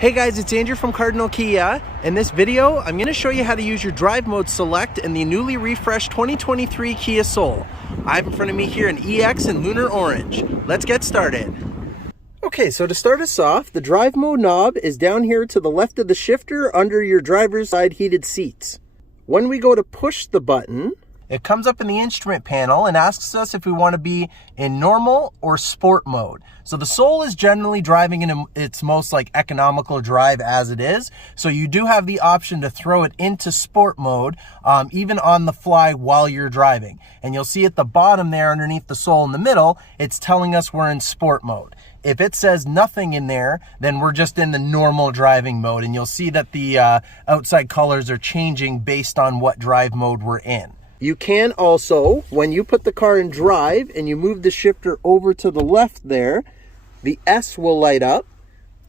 Hey guys, it's Andrew from Cardinal Kia. In this video, I'm going to show you how to use your drive mode select in the newly refreshed 2023 Kia Soul. I have in front of me here an EX in Lunar Orange. Let's get started. Okay, so to start us off, the drive mode knob is down here to the left of the shifter under your driver's side heated seats. When we go to push the button, it comes up in the instrument panel and asks us if we want to be in normal or sport mode. So the Soul is generally driving in its most economical drive as it is. So you do have the option to throw it into sport mode, even on the fly while you're driving. And you'll see at the bottom there underneath the Soul in the middle, it's telling us we're in sport mode. If it says nothing in there, then we're just in the normal driving mode. And you'll see that the outside colors are changing based on what drive mode we're in. You can also, when you put the car in drive and you move the shifter over to the left there, the S will light up,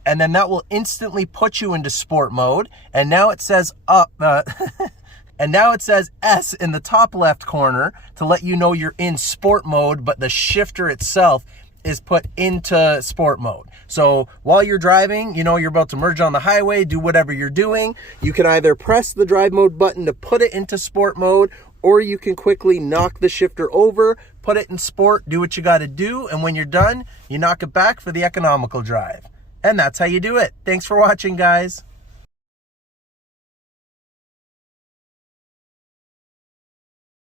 and then that will instantly put you into sport mode. And now it says and now it says S in the top left corner to let you know you're in sport mode, but the shifter itself is put into sport mode. So while you're driving, you know you're about to merge on the highway, do whatever you're doing, you can either press the drive mode button to put it into sport mode, or you can quickly knock the shifter over, put it in sport, do what you got to do, and when you're done, you knock it back for the economical drive. And that's how you do it. Thanks for watching, guys.